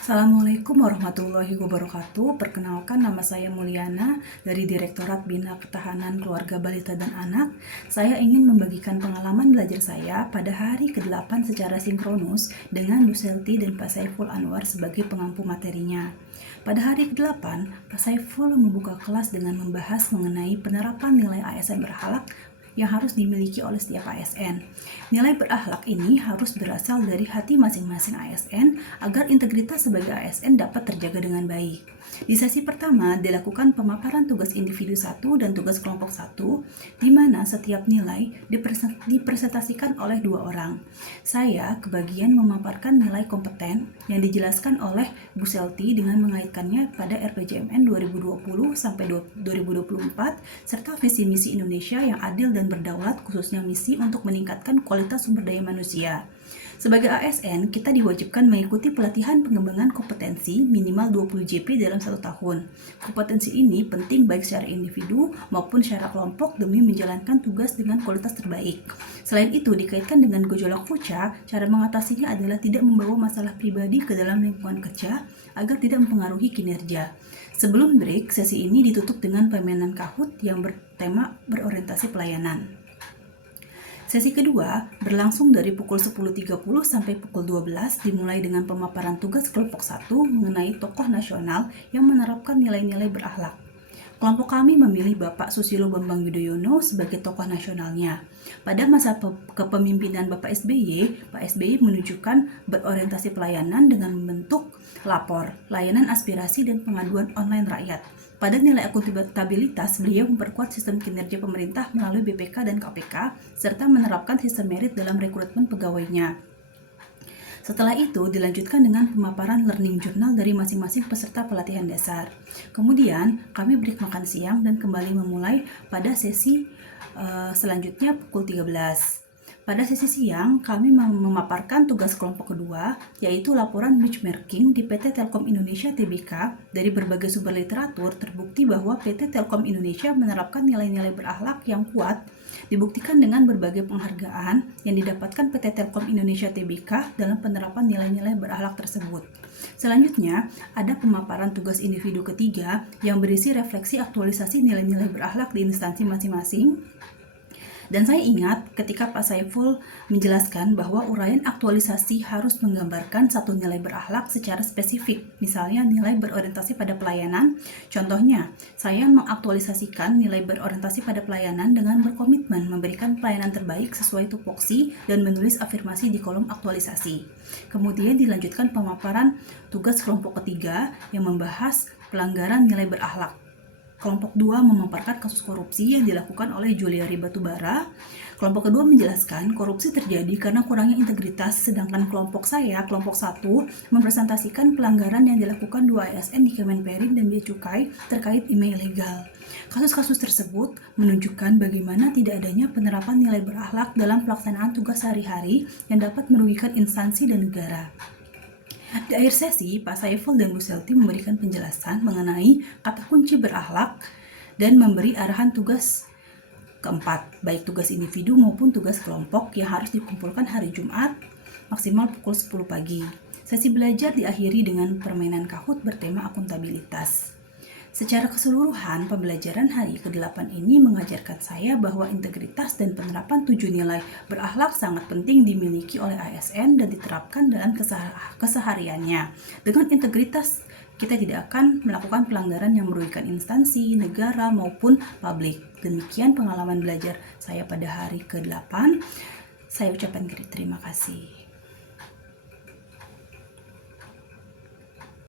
Assalamualaikum warahmatullahi wabarakatuh. Perkenalkan, nama saya Mulyana dari Direktorat Bina Ketahanan Keluarga Balita dan Anak. Saya ingin membagikan pengalaman belajar saya pada hari ke-8 secara sinkronus dengan Bu Selti dan Pak Saiful Anwar sebagai pengampu materinya. Pada hari ke-8, Pak Saiful membuka kelas dengan membahas mengenai penerapan nilai ASN berakhlak yang harus dimiliki oleh setiap ASN. Nilai berakhlak ini harus berasal dari hati masing-masing ASN agar integritas sebagai ASN dapat terjaga dengan baik. Di sesi pertama dilakukan pemaparan tugas individu 1 dan tugas kelompok 1, di mana setiap nilai dipresentasikan oleh 2 orang. Saya kebagian memaparkan nilai kompeten yang dijelaskan oleh Bu Selti dengan mengaitkannya pada RPJMN 2020 sampai 2024 serta visi misi Indonesia yang adil dan berdaulat, khususnya misi untuk meningkatkan kualitas sumber daya manusia. Sebagai ASN, kita diwajibkan mengikuti pelatihan pengembangan kompetensi minimal 20 JP dalam 1 tahun. Kompetensi ini penting baik secara individu maupun secara kelompok demi menjalankan tugas dengan kualitas terbaik. Selain itu, dikaitkan dengan gejolak VUCA, cara mengatasinya adalah tidak membawa masalah pribadi ke dalam lingkungan kerja agar tidak mempengaruhi kinerja. Sebelum break, sesi ini ditutup dengan permainan Kahoot yang bertema berorientasi pelayanan. Sesi kedua berlangsung dari pukul 10.30 sampai pukul 12, dimulai dengan pemaparan tugas kelompok 1 mengenai tokoh nasional yang menerapkan nilai-nilai berakhlak. Kelompok kami memilih Bapak Susilo Bambang Yudhoyono sebagai tokoh nasionalnya. Pada masa kepemimpinan Bapak SBY, Pak SBY menunjukkan berorientasi pelayanan dengan membentuk lapor, layanan aspirasi dan pengaduan online rakyat. Pada nilai akuntabilitas, beliau memperkuat sistem kinerja pemerintah melalui BPK dan KPK, serta menerapkan sistem merit dalam rekrutmen pegawainya. Setelah itu, dilanjutkan dengan pemaparan learning journal dari masing-masing peserta pelatihan dasar. Kemudian, kami break makan siang dan kembali memulai pada sesi selanjutnya pukul 13. Pada sesi siang, kami memaparkan tugas kelompok kedua, yaitu laporan benchmarking di PT Telkom Indonesia Tbk. Dari berbagai sumber literatur, terbukti bahwa PT Telkom Indonesia menerapkan nilai-nilai berakhlak yang kuat, dibuktikan dengan berbagai penghargaan yang didapatkan PT Telkom Indonesia Tbk dalam penerapan nilai-nilai berakhlak tersebut. Selanjutnya, ada pemaparan tugas individu ketiga yang berisi refleksi aktualisasi nilai-nilai berakhlak di instansi masing-masing. Dan saya ingat ketika Pak Saiful menjelaskan bahwa uraian aktualisasi harus menggambarkan satu nilai berakhlak secara spesifik, misalnya nilai berorientasi pada pelayanan. Contohnya, saya mengaktualisasikan nilai berorientasi pada pelayanan dengan berkomitmen memberikan pelayanan terbaik sesuai tupoksi dan menulis afirmasi di kolom aktualisasi. Kemudian dilanjutkan pemaparan tugas kelompok ketiga yang membahas pelanggaran nilai berakhlak. Kelompok 2 memaparkan kasus korupsi yang dilakukan oleh Juliari Batubara. Kelompok kedua menjelaskan korupsi terjadi karena kurangnya integritas, sedangkan kelompok saya, kelompok 1, mempresentasikan pelanggaran yang dilakukan 2 ASN di Kemenperin dan Bea Cukai terkait email ilegal. Kasus-kasus tersebut menunjukkan bagaimana tidak adanya penerapan nilai berakhlak dalam pelaksanaan tugas sehari-hari yang dapat merugikan instansi dan negara. Di akhir sesi, Pak Saiful dan Bu Selti memberikan penjelasan mengenai kata kunci berakhlak dan memberi arahan tugas keempat, baik tugas individu maupun tugas kelompok yang harus dikumpulkan hari Jumat maksimal pukul 10 pagi. Sesi belajar diakhiri dengan permainan Kahoot bertema akuntabilitas. Secara keseluruhan, pembelajaran hari ke-8 ini mengajarkan saya bahwa integritas dan penerapan 7 nilai berakhlak sangat penting dimiliki oleh ASN dan diterapkan dalam kesehariannya. Dengan integritas, kita tidak akan melakukan pelanggaran yang merugikan instansi, negara, maupun publik. Demikian pengalaman belajar saya pada hari ke-8. Saya ucapkan terima kasih.